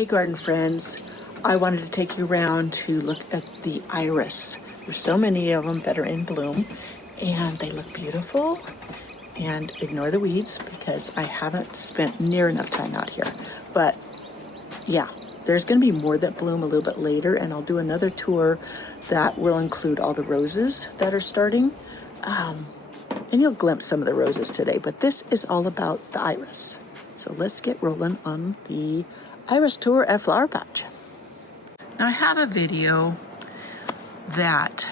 Hey garden friends, I wanted to take you around to look at the iris. There's so many of them that are in bloom and they look beautiful. And ignore the weeds because I haven't spent near enough time out here. But yeah, there's gonna be more that bloom a little bit later, and I'll do another tour that will include all the roses that are starting. And you'll glimpse some of the roses today, but this is all about the iris. So let's get rolling on the iris tour at Flower Patch. Now I have a video that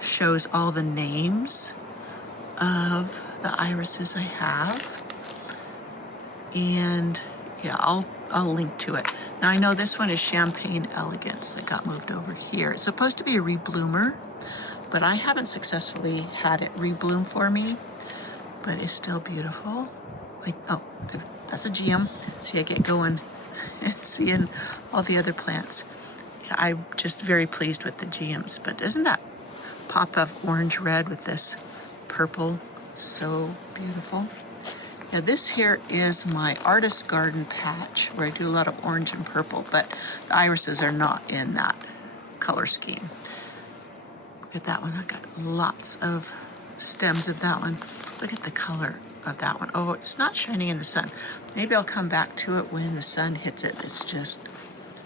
shows all the names of the irises I have, and yeah, I'll link to it. Now I know this one is Champagne Elegance that got moved over here. It's supposed to be a rebloomer, but I haven't successfully had it rebloom for me, but it's still beautiful. Like, oh, that's a geum. See, I get going and seeing all the other plants. Yeah, I'm just very pleased with the geums, but isn't that pop of orange red with this purple so beautiful? Yeah, this here is my artist garden patch where I do a lot of orange and purple, but the irises are not in that color scheme. Look at that one. I've got lots of stems of that one. Look at the color of that one. Oh, it's not shining in the sun. Maybe I'll come back to it when the sun hits it. It's just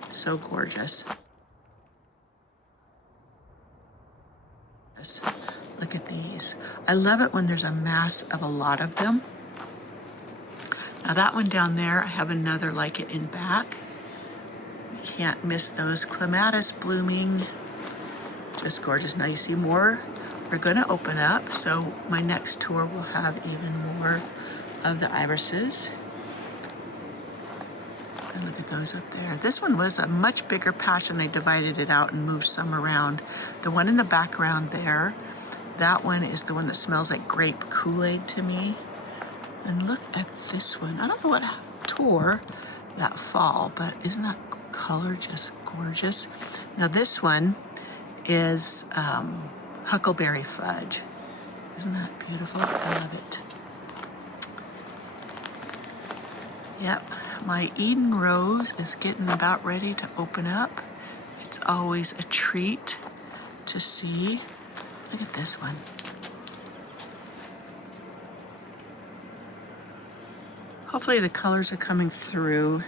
so gorgeous. Look at these. I love it when there's a mass of a lot of them. Now that one down there, I have another like it in back. You can't miss those clematis blooming. Just gorgeous. Now you see more are going to open up, so my next tour will have even more of the irises. And look at those up there. This one was a much bigger patch and I divided it out and moved some around. The one in the background there, that one is the one that smells like grape Kool-Aid to me. And look at this one. I don't know what tore that fall, but isn't that color just gorgeous? Now this one is Huckleberry Fudge. Isn't that beautiful? I love it. Yep, my Eden Rose is getting about ready to open up. It's always a treat to see. Look at this one. Hopefully the colors are coming through.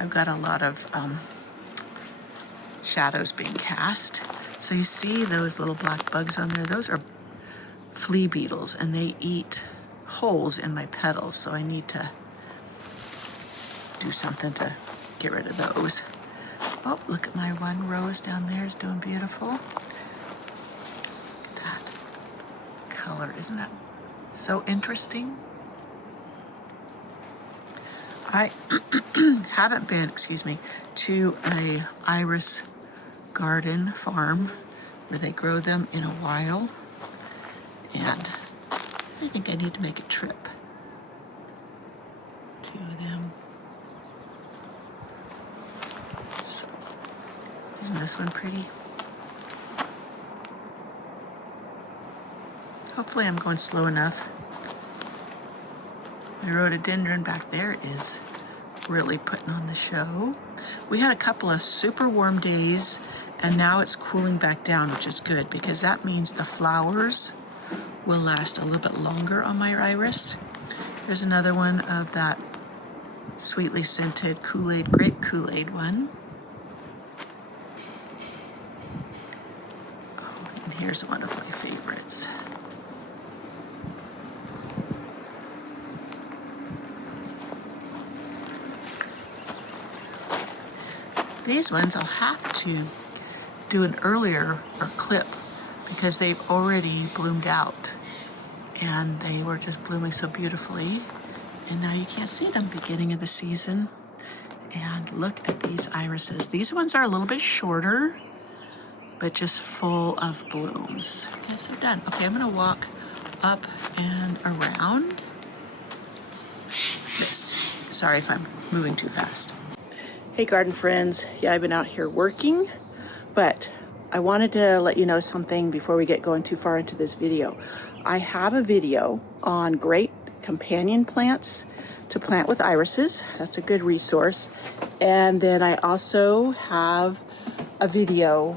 I've got a lot of shadows being cast. So you see those little black bugs on there? Those are flea beetles and they eat holes in my petals. So I need to do something to get rid of those. Oh, look at my one rose down there is doing beautiful. Look at that color. Isn't that so interesting? I haven't been, to a iris garden farm where they grow them in a while, and I think I need to make a trip to them. So, isn't this one pretty? Hopefully I'm going slow enough. My rhododendron back there is really putting on the show. We had a couple of super warm days and now it's cooling back down, which is good because that means the flowers will last a little bit longer on my iris. There's another one of that sweetly scented Kool-Aid, grape Kool-Aid one. Oh, and here's one of my favorites. These ones I'll have to do an earlier clip because they've already bloomed out and they were just blooming so beautifully and now you can't see them beginning of the season. And look at these irises. These ones are a little bit shorter but just full of blooms. Yes, they're done. Okay, I'm gonna walk up and around this. Sorry if I'm moving too fast. Hey garden friends, yeah, I've been out here working, but I wanted to let you know something before we get going too far into this video. I have a video on great companion plants to plant with irises. That's a good resource. And then I also have a video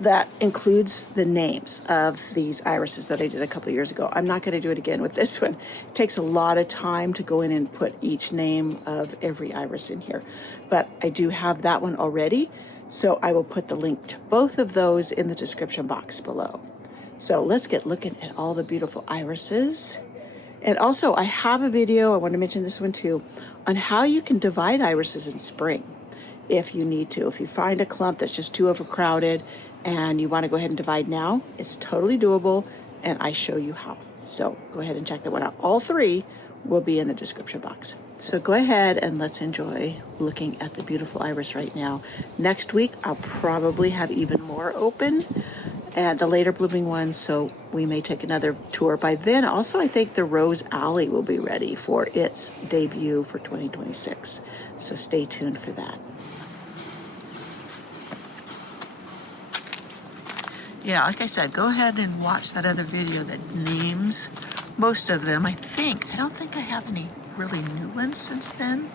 that includes the names of these irises that I did a couple of years ago. I'm not going to do it again with this one. It takes a lot of time to go in and put each name of every iris in here. But I do have that one already, so I will put the link to both of those in the description box below. So let's get looking at all the beautiful irises. And also I have a video, I want to mention this one too, on how you can divide irises in spring if you need to. If you find a clump that's just too overcrowded and you want to go ahead and divide now, it's totally doable, and I show you how. So go ahead and check that one out. All three will be in the description box. So go ahead and let's enjoy looking at the beautiful iris right now. Next week, I'll probably have even more open and the later blooming ones, so we may take another tour. By then, also, I think the Rose Alley will be ready for its debut for 2026. So stay tuned for that. Yeah, like I said, go ahead and watch that other video that names most of them. I don't think I have any really new ones since then.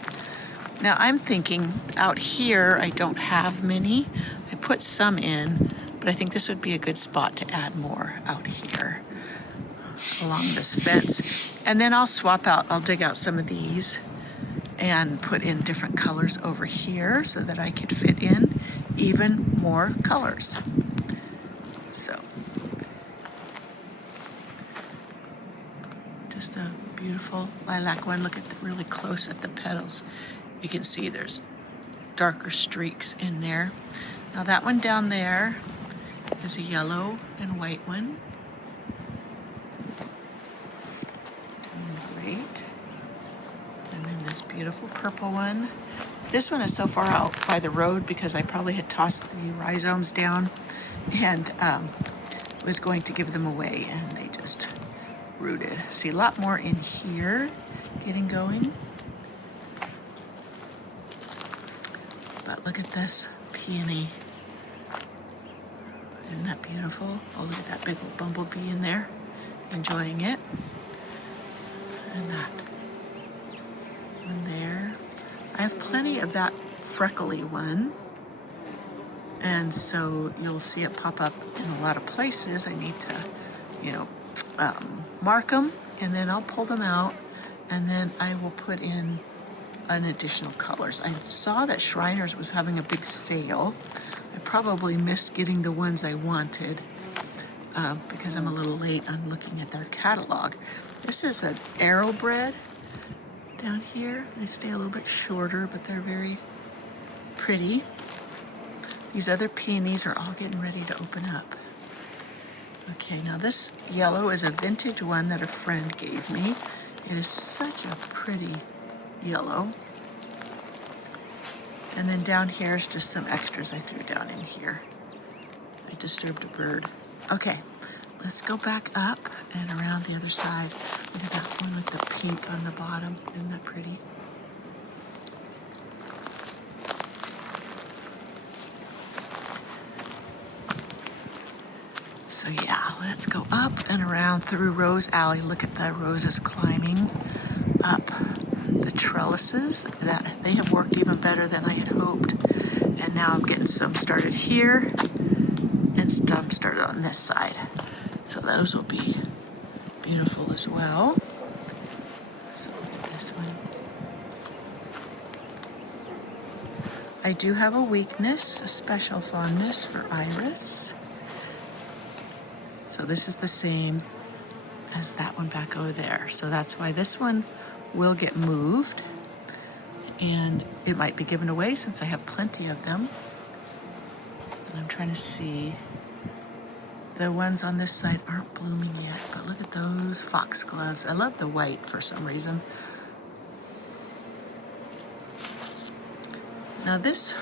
Now I'm thinking out here, I don't have many. I put some in, but I think this would be a good spot to add more out here along this fence. And then I'll dig out some of these and put in different colors over here so that I could fit in even more colors. So, just a beautiful lilac one. Look at really close at the petals. You can see there's darker streaks in there. Now that one down there is a yellow and white one. Doing great. And then this beautiful purple one. This one is so far out by the road because I probably had tossed the rhizomes down and was going to give them away, and they just rooted. See a lot more in here getting going. But look at this peony. Isn't that beautiful? Oh, look at that big old bumblebee in there, enjoying it. And that one there. I have plenty of that freckly one. And so you'll see it pop up in a lot of places. I need to, mark them, and then I'll pull them out, and then I will put in an additional colors. I saw that Shriners was having a big sale. I probably missed getting the ones I wanted because I'm a little late on looking at their catalog. This is an Arrowbread down here. They stay a little bit shorter, but they're very pretty. These other peonies are all getting ready to open up. Okay, now this yellow is a vintage one that a friend gave me. It is such a pretty yellow. And then down here is just some extras I threw down in here. I disturbed a bird. Okay, let's go back up and around the other side. Look at that one with the pink on the bottom. Isn't that pretty? So yeah, let's go up and around through Rose Alley. Look at the roses climbing up the trellises. That they have worked even better than I had hoped. And now I'm getting some started here and some started on this side. So those will be beautiful as well. So look at this one. I do have a weakness, a special fondness for iris. So this is the same as that one back over there. So that's why this one will get moved, and it might be given away since I have plenty of them. And I'm trying to see. The ones on this side aren't blooming yet, but look at those foxgloves. I love the white for some reason. Now these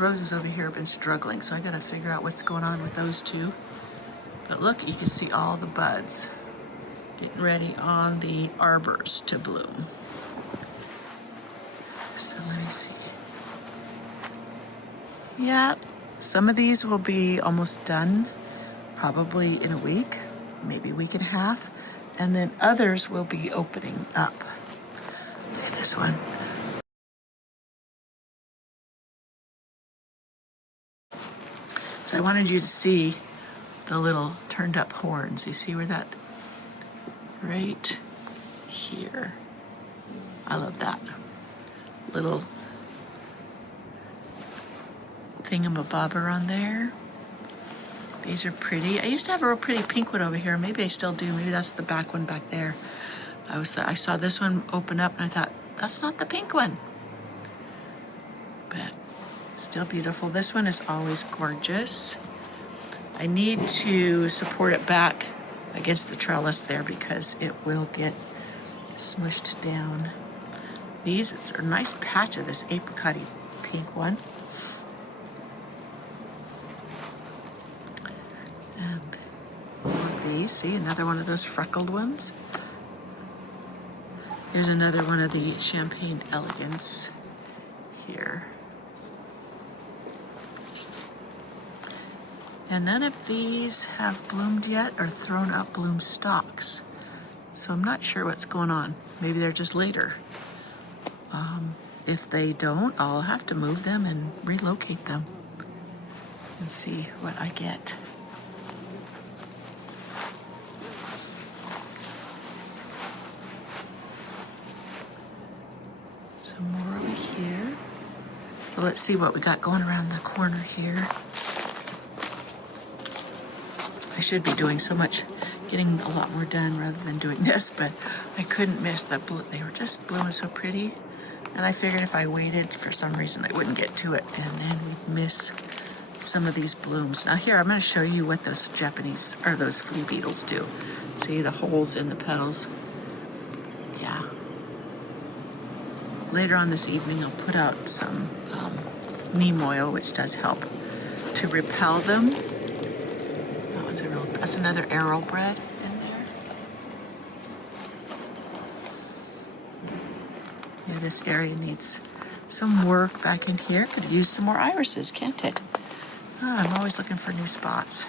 roses over here have been struggling, so I gotta figure out what's going on with those two. But look, you can see all the buds getting ready on the arbors to bloom. So let me see. Yeah, some of these will be almost done, probably in a week, maybe a week and a half, and then others will be opening up. Look at this one. So I wanted you to see the little turned up horns. You see where that, right here. I love that little thingamabobber on there. These are pretty. I used to have a real pretty pink one over here. Maybe I still do. Maybe that's the back one back there. I saw this one open up and I thought, that's not the pink one. But still beautiful. This one is always gorgeous. I need to support it back against the trellis there because it will get smushed down. These are a nice patch of this apricot-y pink one. And all of these, see, another one of those freckled ones. Here's another one of the Champagne Elegance here. And none of these have bloomed yet or thrown up bloom stalks. So I'm not sure what's going on. Maybe they're just later. If they don't, I'll have to move them and relocate them and see what I get. Some more over here. So let's see what we got going around the corner here. I should be doing so much, getting a lot more done rather than doing this, but I couldn't miss the blue. They were just blooming so pretty. And I figured if I waited, for some reason I wouldn't get to it, and then we'd miss some of these blooms. Now here, I'm going to show you what those Japanese, or those flea beetles do. See the holes in the petals? Yeah. Later on this evening, I'll put out some neem oil, which does help to repel them. That's another arrowbread in there. Yeah, this area needs some work back in here. Could use some more irises, can't it? Oh, I'm always looking for new spots.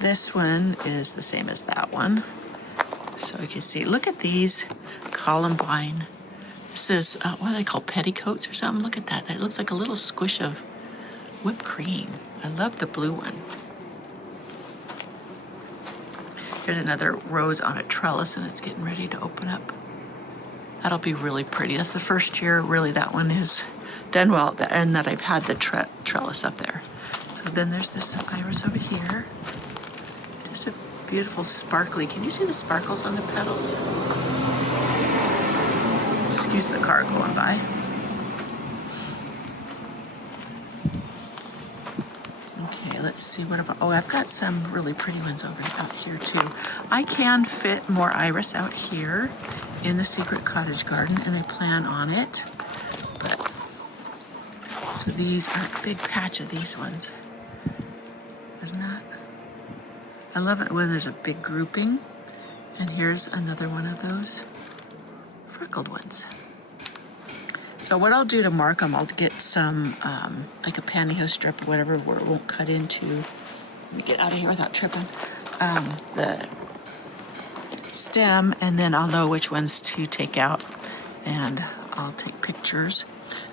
This one is the same as that one. So you can see, look at these columbine. This is, what are they called, petticoats or something? Look at that. That looks like a little squish of whipped cream. I love the blue one. Here's another rose on a trellis and it's getting ready to open up. That'll be really pretty. That's the first year really that one is done well and that I've had the trellis up there. So then there's this iris over here. Just a beautiful sparkly. Can you see the sparkles on the petals? Excuse the car going by. Let's see what I've got some really pretty ones over out here too. I can fit more iris out here in the secret cottage garden and I plan on it. But so these are a big patch of these ones. Isn't that? I love it when there's a big grouping. And here's another one of those freckled ones. So what I'll do to mark them, I'll get some, like a pantyhose strip or whatever where it won't cut into, let me get out of here without tripping, the stem, and then I'll know which ones to take out and I'll take pictures.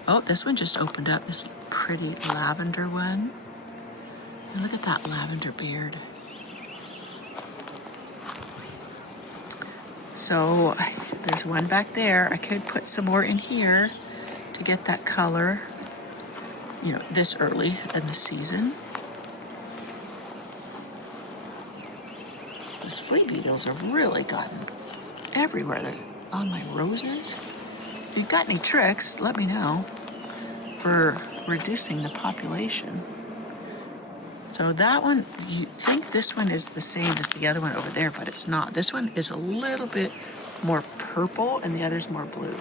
Oh, this one just opened up, this pretty lavender one. And look at that lavender beard. So there's one back there. I could put some more in here to get that color, you know, this early in the season. Those flea beetles have really gotten everywhere. They're on my roses. If you've got any tricks, let me know for reducing the population. So that one, you think this one is the same as the other one over there, but it's not. This one is a little bit more purple and the other's more blue.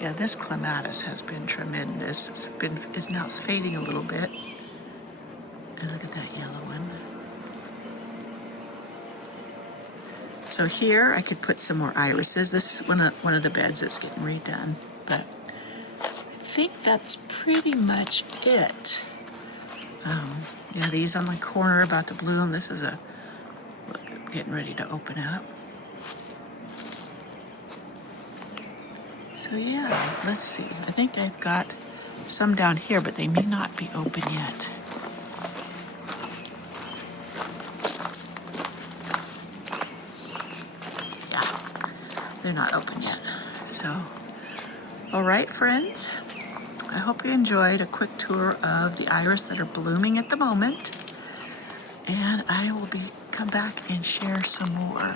Yeah, this clematis has been tremendous. It's now fading a little bit. And look at that yellow one. So here I could put some more irises. This is one of the beds that's getting redone, but I think that's pretty much it. Yeah, these on my corner about to bloom. This is a, look, getting ready to open up. So yeah, let's see. I think I've got some down here, but they may not be open yet. Yeah, they're not open yet. So, all right, friends. I hope you enjoyed a quick tour of the iris that are blooming at the moment. And I will come back and share some more.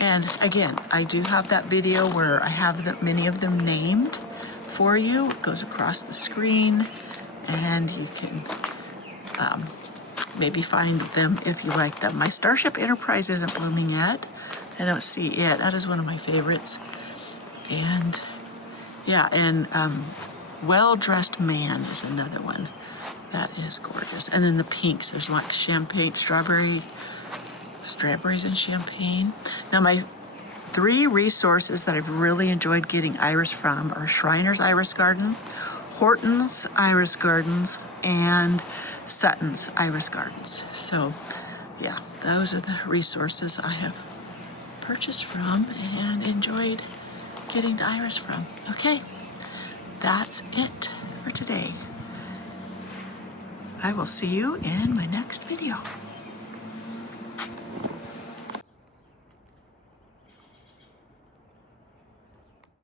And again, I do have that video where I have many of them named for you. It goes across the screen, and you can maybe find them if you like them. My Starship Enterprise isn't blooming yet. I don't see it. That is one of my favorites. And yeah, and Well-Dressed Man is another one. That is gorgeous. And then the pinks. There's like champagne, strawberries and champagne. Now my 3 resources that I've really enjoyed getting iris from are Shriner's Iris Garden, Horton's Iris Gardens, and Sutton's Iris Gardens. So yeah, those are the resources I have purchased from and enjoyed getting the iris from. Okay, that's it for today. I will see you in my next video.